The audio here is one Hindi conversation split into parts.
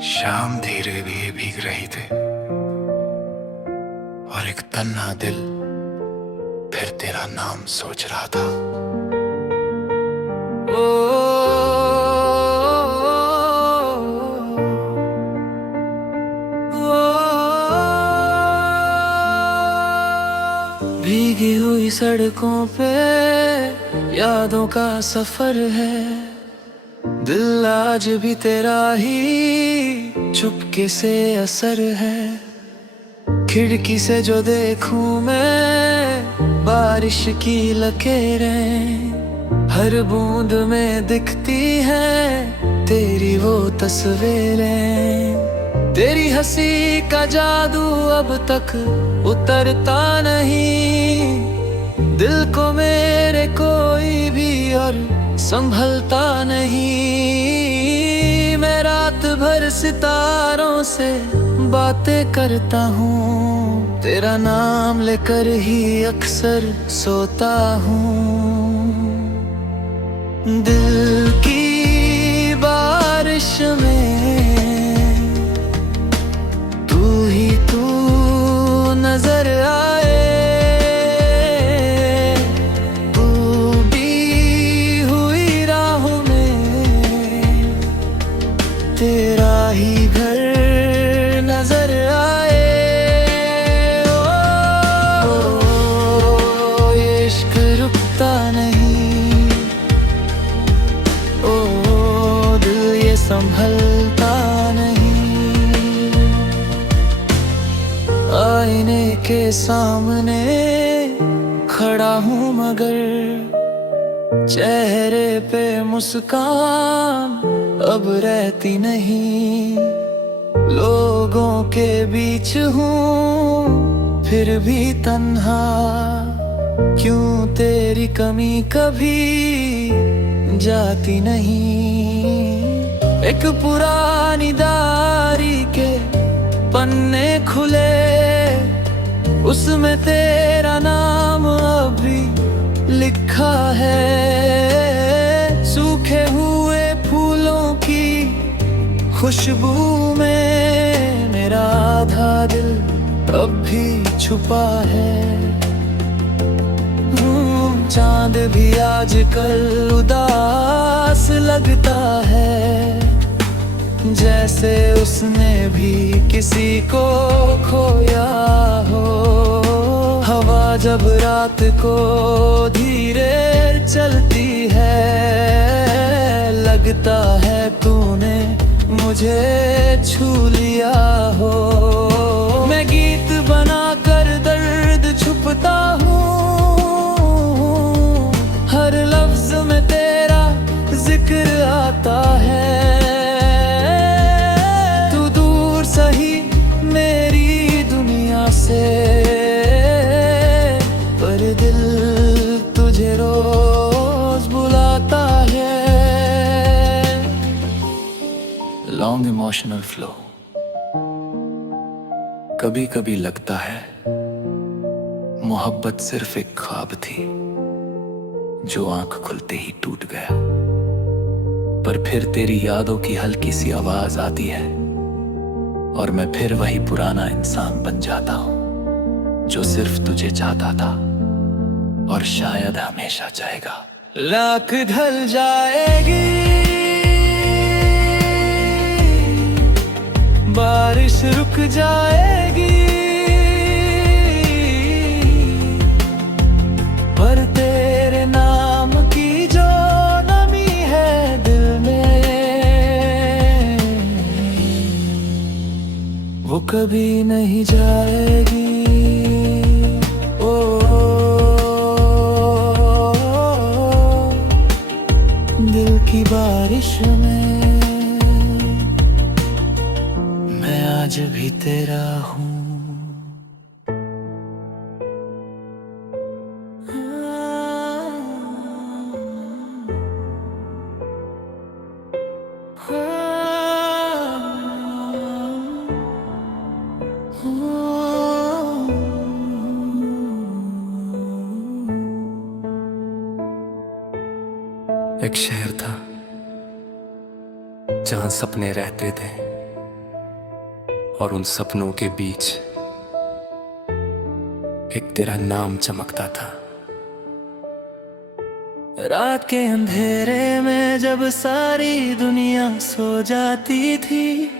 शाम धीरे धीरे भीग रही थी और एक तन्हा दिल फिर तेरा नाम सोच रहा था। ओ, भीगी हुई सड़कों पे यादों का सफर है। दिल आज भी तेरा ही चुपके से असर है। खिड़की से जो देखूं मैं बारिश की लकीरें, हर बूंद में दिखती है तेरी वो तस्वीरें। तेरी हंसी का जादू अब तक उतरता नहीं, दिल को मेरे कोई भी और संभलता नहीं। मैं रात भर सितारों से बातें करता हूँ, तेरा नाम लेकर ही अक्सर सोता हूँ। दिल की बारिश में तू ही तू नजर आए। तू भी हुई राहों में तेरा ही घर नजर आए। ओ, ये इश्क रुकता नहीं, ओ दिल ये संभलता नहीं। आईने के सामने खड़ा हूँ मगर चेहरे पे मुस्कान अब रहती नहीं। लोगों के बीच हूँ फिर भी तन्हा, क्यों तेरी कमी कभी जाती नहीं। एक पुरानी डायरी के पन्ने खुले, उसमें तेरा नाम अभी लिखा है। सूखे हुए फूलों की खुशबू में मेरा आधा दिल अब भी छुपा है। चांद भी आजकल उदास लगता है, जैसे उसने भी किसी को खोया हो। हवा जब रात को धीरे चलती है, लगता है तूने मुझे छू लिया हो। मैं गीत बनाकर दर्द छुपता हूँ, हर लफ्ज में तेरा जिक्र आता है। तू दूर सही मेरी दुनिया से, पर दिल तुझे रोज बुलाता है। Long emotional flow. कभी कभी लगता है मोहब्बत सिर्फ एक ख्वाब थी जो आंख खुलते ही टूट गया। पर फिर तेरी यादों की हल्की सी आवाज आती है और मैं फिर वही पुराना इंसान बन जाता हूँ जो सिर्फ तुझे चाहता था और शायद हमेशा चाहेगा। राख ढल जाएगी, बारिश रुक जाएगी, पर तेरे नाम की जो नमी है दिल में, वो कभी नहीं जाएगी। ओ, दिल की बारिश में मैं आज भी तेरा हूँ। एक शहर था जहां सपने रहते थे, और उन सपनों के बीच एक तेरा नाम चमकता था। रात के अंधेरे में जब सारी दुनिया सो जाती थी,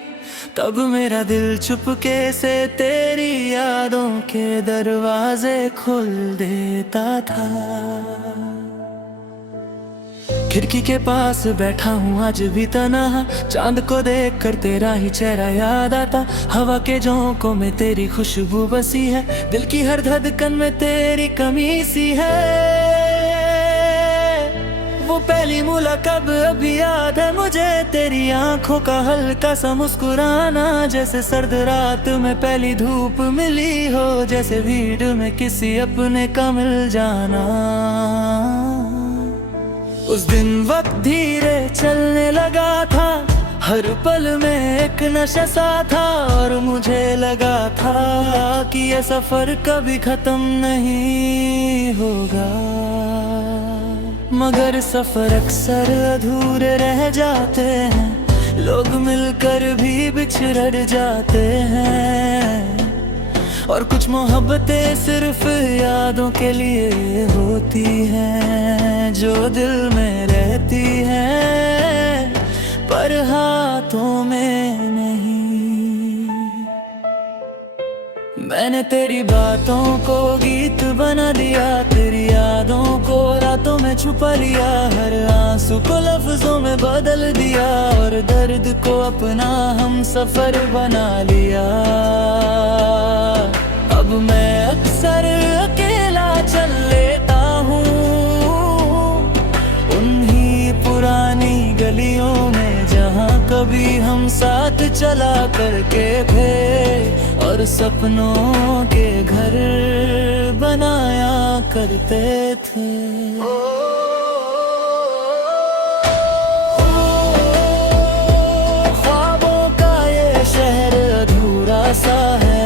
तब मेरा दिल चुपके से तेरी यादों के दरवाजे खोल देता था। खिड़की के पास बैठा हूँ आज भी तन्हा, चांद को देख कर तेरा ही चेहरा याद आता। हवा के झोंकों में तेरी खुशबू बसी है, दिल की हर धड़कन में तेरी कमी सी है। वो पहली मुलाकात अभी याद है मुझे, तेरी आंखों का हल्का सा मुस्कुराना, जैसे सर्द रात में पहली धूप मिली हो, जैसे भीड़ में किसी अपने का मिल जाना। उस दिन वक्त धीरे चलने लगा था, हर पल में एक नशा सा था, और मुझे लगा था कि ये सफर कभी खत्म नहीं होगा। मगर सफर अक्सर अधूरे रह जाते हैं, लोग मिलकर भी बिछड़ जाते हैं, और कुछ मोहब्बतें सिर्फ यादों के लिए होती हैं, जो दिल में रहती हैं पर हाथों में नहीं। मैंने तेरी बातों को गीत बना दिया, तेरी यादों को रातों में छुपा लिया, हर आंसू को लफ्जों में बदल दिया, और दर्द को अपना हम सफर बना लिया। अब मैं अक्सर अकेला चल लेता हूँ उन्हीं पुरानी गलियों में, जहाँ कभी हम साथ चला करके थे, और सपनों के घर बनाया करते थे। ख्वाबों का ये शहर अधूरा सा है,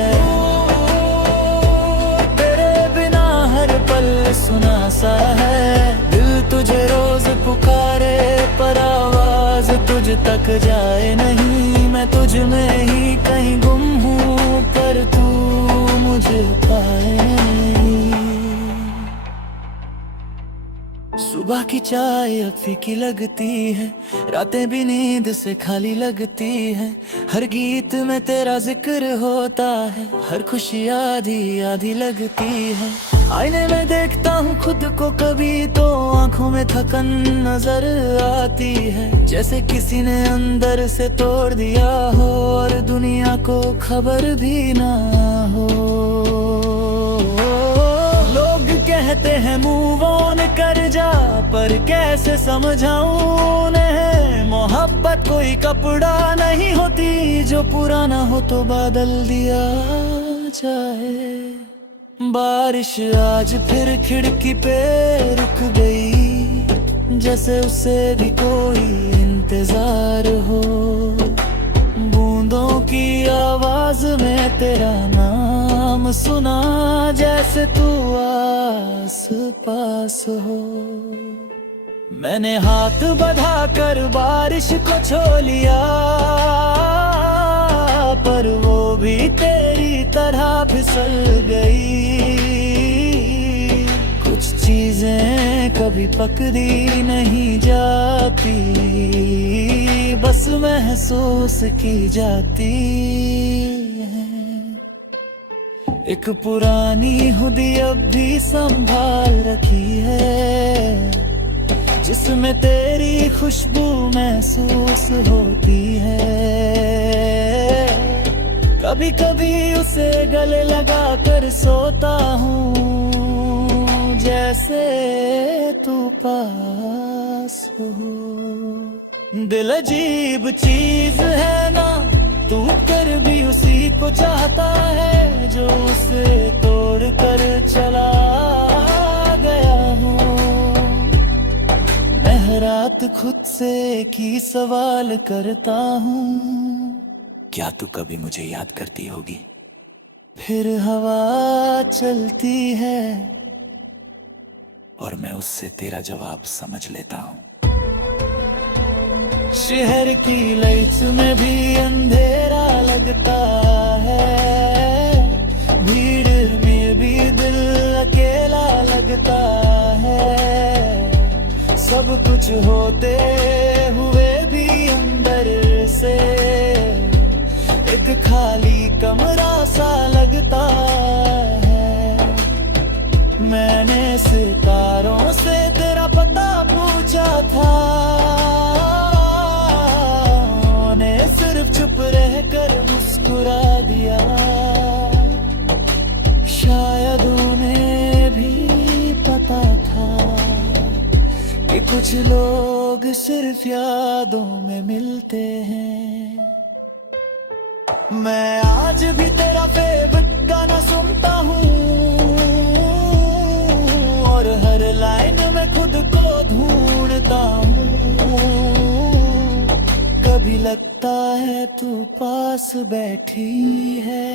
सुना सा है, दिल तुझे रोज पुकारे पर आवाज तुझ तक जाए नहीं। मैं तुझ में ही कहीं गुम हूँ पर तू मुझे पाए नहीं। सुबह की चाय अब फीकी लगती है, रातें भी नींद से खाली लगती है, हर गीत में तेरा जिक्र होता है, हर खुशी आधी आधी लगती है। आईने में देखता हूँ खुद को कभी तो आंखों में थकन नजर आती है, जैसे किसी ने अंदर से तोड़ दिया हो, और दुनिया को खबर भी ना हो। लोग कहते हैं मूव ऑन कर जा, पर कैसे समझाऊं उन्हें, मोहब्बत कोई कपड़ा नहीं होती, जो पुराना हो तो बदल दिया जाए। बारिश आज फिर खिड़की पे रुक गई, जैसे उसे भी कोई इंतजार हो, बूंदों की आवाज में तेरा नाम सुना, जैसे तू आस पास हो। मैंने हाथ बढ़ा कर बारिश को छो लिया, पर वो भी तेरी तरह फिसल गई। कुछ चीजें कभी पकड़ी नहीं जाती, बस महसूस की जाती है। एक पुरानी हुडी अब भी संभाल रखी है, जिसमें तेरी खुशबू महसूस होती है। कभी कभी उसे गले लगा कर सोता हूँ, जैसे तू पास हो। दिल अजीब चीज है ना, तू कर भी उसी को चाहता है, जो उसे तोड़ कर चला गया हूँ। मैं रात खुद से एक ही सवाल करता हूँ, क्या तू कभी मुझे याद करती होगी? फिर हवा चलती है और मैं उससे तेरा जवाब समझ लेता हूँ। शहर की लाइट्स में भी अंधेरा लगता सब कुछ होते हुए भी अंदर से एक खाली कमरा सा लगता है। मैंने सितारों से तेरा पता पूछा था, उन्हें सिर्फ चुप रहकर मुस्कुरा दिया। शायद उन्हें भी पता था कि कुछ लोग सिर्फ यादों में मिलते हैं। मैं आज भी तेरा फेवरेट गाना सुनता हूँ और हर लाइन में खुद को ढूंढता हूँ। कभी लगता है तू पास बैठी है,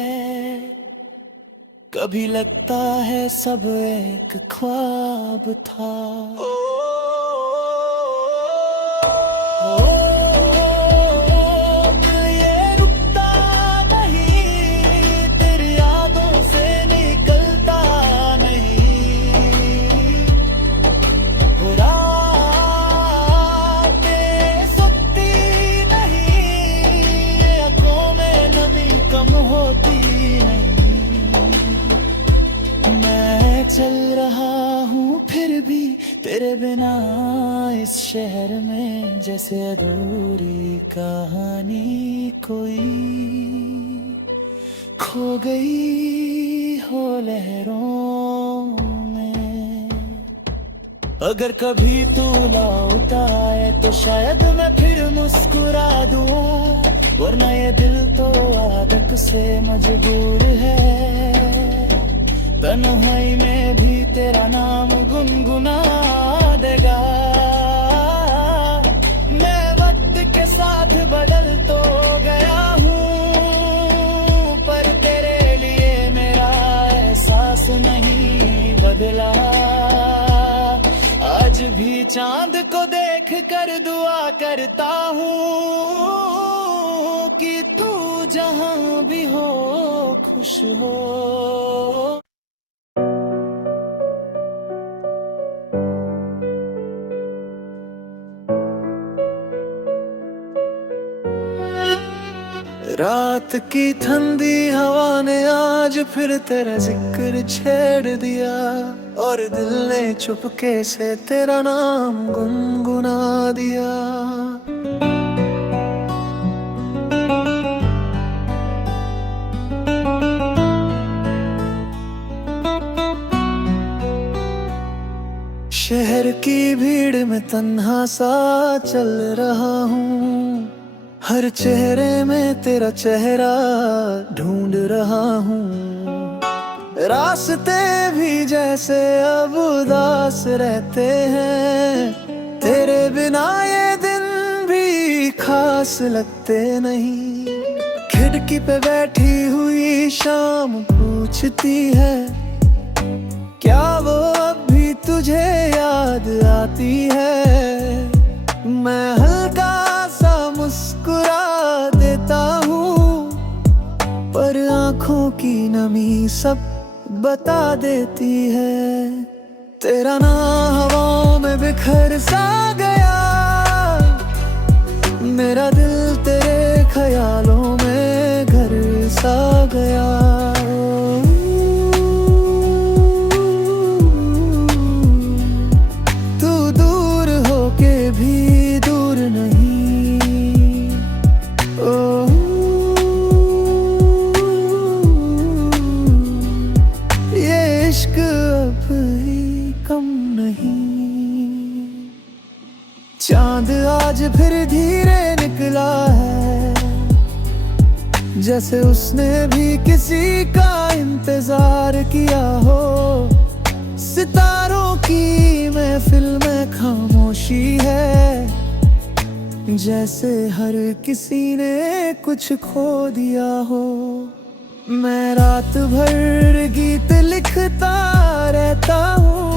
कभी लगता है सब एक ख्वाब था। दिल ये रुकता नहीं, तेरी यादों से निकलता नहीं। रातें सोती नहीं, आंखों में नमी कम होती नहीं। मैं चल रहा हूँ फिर भी तेरे बिना इस शहर में, जैसे अधूरी कहानी कोई खो गई हो लहरों में। अगर कभी तू लौट आए तो शायद मैं फिर मुस्कुरा दूँ, वरना ये दिल तो आदत से मजबूर है। तन्हाई में भी तेरा नाम गुनगुना देगा। मैं वक्त के साथ बदल तो गया हूँ, पर तेरे लिए मेरा एहसास नहीं बदला। आज भी चांद को देख कर दुआ करता हूँ कि तू जहाँ भी हो खुश हो। रात की ठंडी हवा ने आज फिर तेरा जिक्र छेड़ दिया, और दिल ने चुपके से तेरा नाम गुनगुना दिया। शहर की भीड़ में तन्हा सा चल रहा हूँ, हर चेहरे में तेरा चेहरा ढूंढ रहा हूँ। रास्ते भी जैसे अब उदास रहते हैं, तेरे बिना ये दिन भी खास लगते नहीं। खिड़की पे बैठी हुई शाम पूछती है, क्या वो अब भी तुझे याद आती है। मैं हल्का सा मुस्कुरा देता हूँ, पर आंखों की नमी सब बता देती है। तेरा नाम हवाओं में बिखर सा गया, मेरा दिल तेरे ख्यालों में घर सा गया। चांद आज फिर धीरे निकला है, जैसे उसने भी किसी का इंतजार किया हो। सितारों की महफिल में खामोशी है, जैसे हर किसी ने कुछ खो दिया हो। मैं रात भर गीत लिखता रहता हूँ,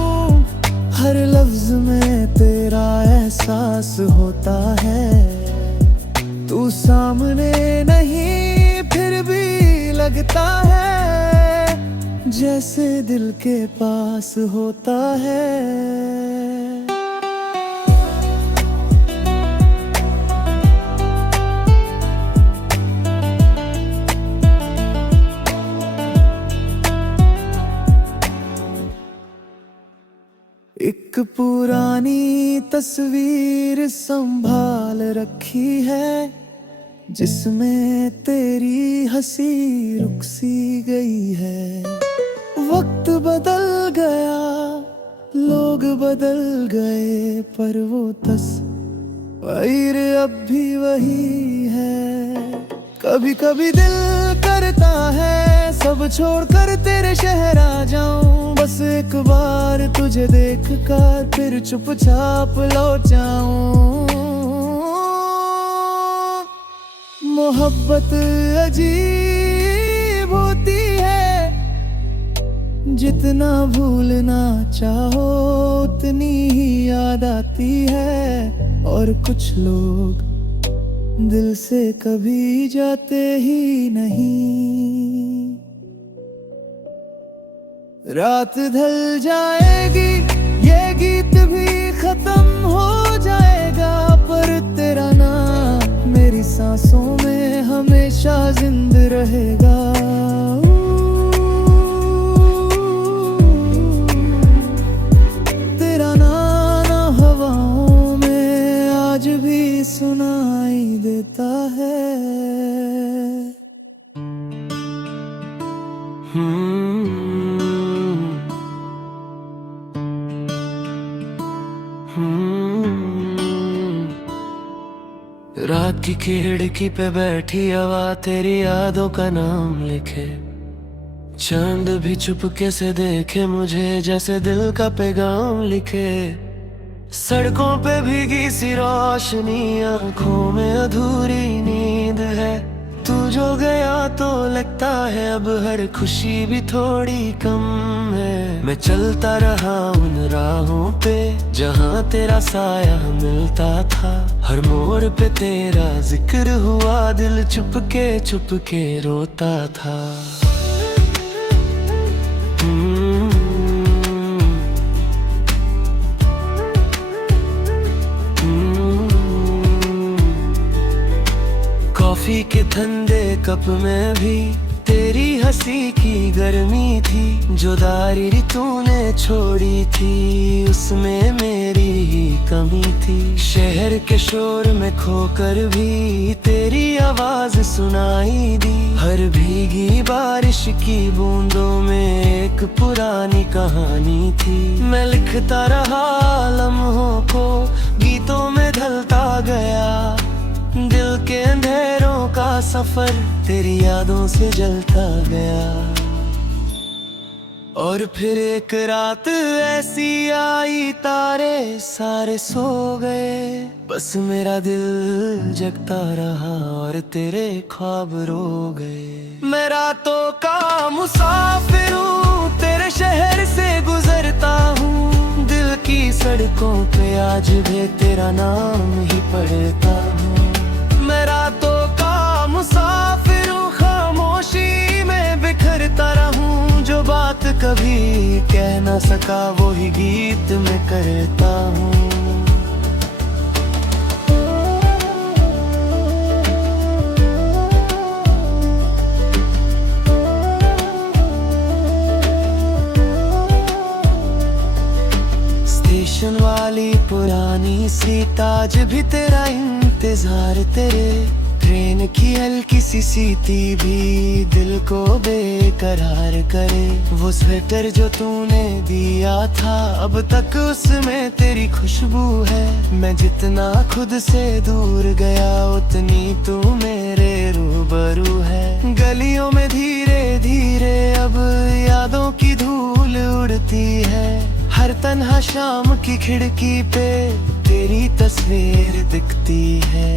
हर लफ्ज में तेरा एहसास होता है। तू सामने नहीं फिर भी लगता है, जैसे दिल के पास होता है। पुरानी तस्वीर संभाल रखी है, जिसमें तेरी हंसी रुक सी गई है। वक्त बदल गया, लोग बदल गए, पर वो तस्वीर अब भी वही है। कभी कभी दिल करता है सब छोड़कर तेरे शहर आ जाऊं, बस एक बार तुझे देख कर फिर चुपचाप लौट जाऊं। मोहब्बत अजीब होती है, जितना भूलना चाहो उतनी ही याद आती है। और कुछ लोग दिल से कभी जाते ही नहीं। रात ढल जाएगी, ये गीत भी खत्म हो जाएगा, पर तेरा नाम मेरी सांसों में हमेशा जिंदा रहेगा। तेरा नाम हवाओं में आज भी सुनाई देता है। रात की खिड़की पे बैठी हवा तेरी यादों का नाम लिखे, चांद भी चुपके से देखे मुझे जैसे दिल का पैगाम लिखे। सड़कों पे भीगी सी रोशनी, आंखों में अधूरी नींद है। तू जो गया तो लगता है अब हर खुशी भी थोड़ी कम है। मैं चलता रहा उन राहों पे जहाँ तेरा साया मिलता था, हर मोड़ पे तेरा जिक्र हुआ, दिल चुपके रोता था। कॉफी के ठंडे कप में भी तेरी हंसी की गर्मी थी, जो दारी तूने छोड़ी थी उसमें मेरी ही कमी थी। शहर के शोर में खोकर भी तेरी आवाज सुनाई दी, हर भीगी बारिश की बूंदों में एक पुरानी कहानी थी। मैं लिखता रहा लम्हों को गीतों में ढलता गया, दिल के अंधेरों का सफर तेरी यादों से जलता गया। और फिर एक रात ऐसी आई तारे सारे सो गए, बस मेरा दिल जगता रहा और तेरे ख्वाब रो गए। मैं रातों का मुसाफिर हूँ, तेरे शहर से गुजरता हूँ, दिल की सड़कों पे आज भी तेरा नाम ही पढ़ता हूँ। मैं रातों का मुसाफिर हूँ, खामोशी में बिखरता रहूं, जो बात कभी कह ना सका वो ही गीत में करता हूँ। स्टेशन वाली पुरानी सीट आज भी तेरा इंतजार, तेरे ट्रेन की हल्की सी सीटी भी दिल को बेकरार करे। वो स्वेटर जो तूने दिया था अब तक उसमें तेरी खुशबू है। मैं जितना खुद से दूर गया उतनी तू मेरे रूबरू है। गलियों में धीरे धीरे अब यादों की धूल उड़ती है, हर तन्हा शाम की खिड़की पे तेरी तस्वीर दिखती है।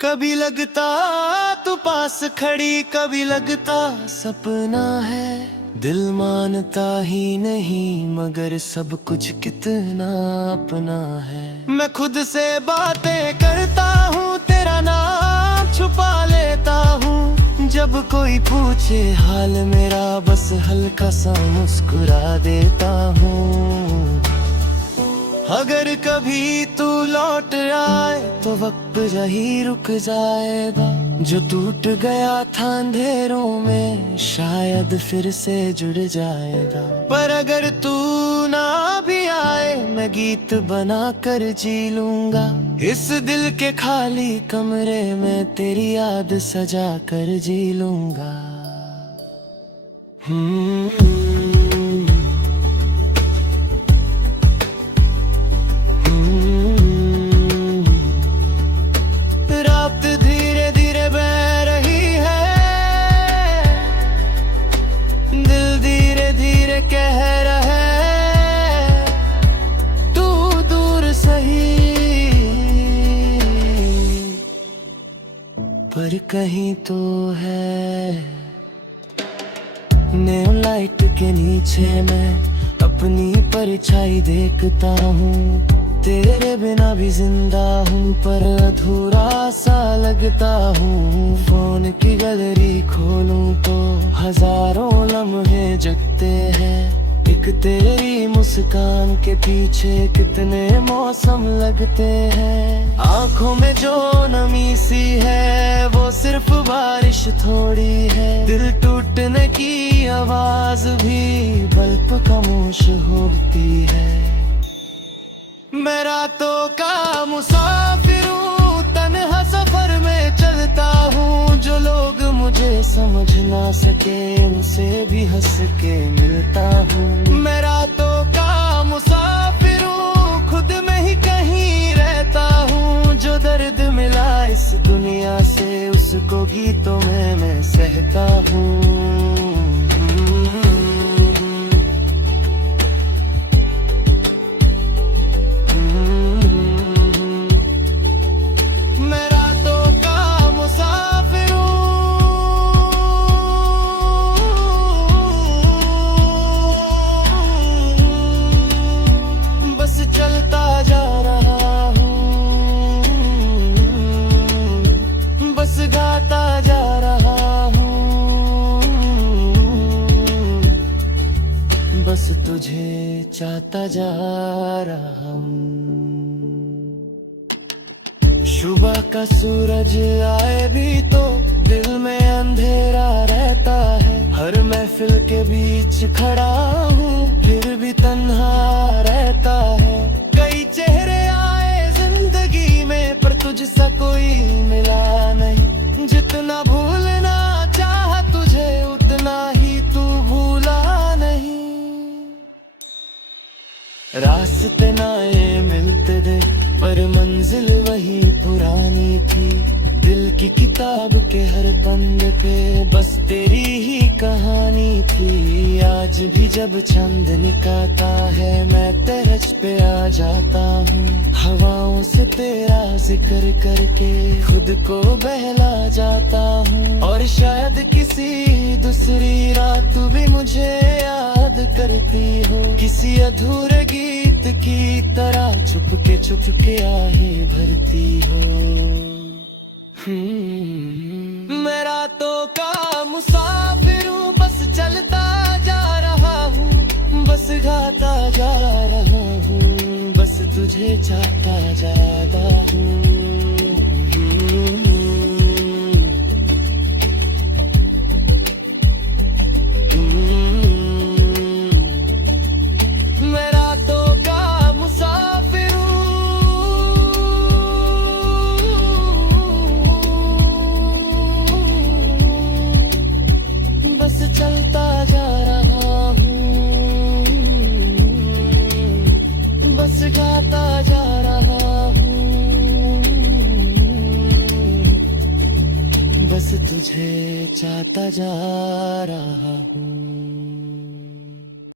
कभी लगता तू पास खड़ी, कभी लगता सपना है, दिल मानता ही नहीं मगर सब कुछ कितना अपना है। मैं खुद से बातें करता हूँ, तेरा नाम छुपा लेता हूँ, जब कोई पूछे हाल मेरा बस हल्का सा मुस्कुरा देता हूँ। अगर कभी तू लौट आए तो वक्त यही रुक जाएगा, जो टूट गया था अंधेरों में शायद फिर से जुड़ जाएगा। पर अगर तू ना भी आए मैं गीत बना कर जी लूंगा, इस दिल के खाली कमरे में तेरी याद सजा कर जी लूंगा। रात धीरे धीरे बह रही है, दिल धीरे धीरे कह रहा है तू दूर सही, पर कहीं तो है। नेओ लाइट के नीचे मैं अपनी परछाई देखता हूँ, तेरे बिना भी जिंदा हूँ पर अधूरा सा लगता हूँ। फोन की गैलरी खोलूं तो हजारों लम्हे जगते हैं, एक तेरी मुस्कान के पीछे कितने मौसम लगते हैं। आंखों में जो नमी सी है वो सिर्फ बारिश थोड़ी है, दिल टूटने की आवाज भी बल्ब खामोश होती है। मैं रातों का मुसाफिर हूँ, तन्हा सफर में चलता हूँ, जो लोग मुझे समझ ना सके उनसे भी हंस के मिलता हूँ। मैं रातों का मुसाफिर हूँ, खुद में ही कहीं रहता हूँ, जो दर्द मिला इस दुनिया से उसको गीतों में मैं सहता हूँ। बस तुझे चाहता जा रहा हूँ। सुबह का सूरज आए भी तो दिल में अंधेरा रहता है, हर महफिल के बीच खड़ा हूँ फिर भी तन्हा रहता है। कई चेहरे आए जिंदगी में पर तुझसा कोई मिला नहीं, जितना भूलना चाहा तुझे उतना ही तू भूला नहीं। रास्ते नए मिलते थे पर मंजिल वही पुरानी थी, दिल की किताब के हर पन्ने पे बस तेरी ही कहानी थी। आज भी जब चंद निकलता है मैं तरज पे आ जाता हूँ, हवाओं से तेरा जिक्र करके खुद को बहला जाता हूँ। और शायद किसी दूसरी रात भी मुझे याद करती हो, किसी अधूरे गीत की तरह चुप के आहें भरती हो। मैं रातों का मुसाफिर हूँ, बस चलता जा रहा हूँ, बस गाता जा रहा हूँ, बस तुझे चाहता जाता हूँ। मैं रातों का मुसाफिर चलता जा रहा हूँ, बस गाता जा रहा हूँ, बस तुझे चाहता जा रहा हूँ।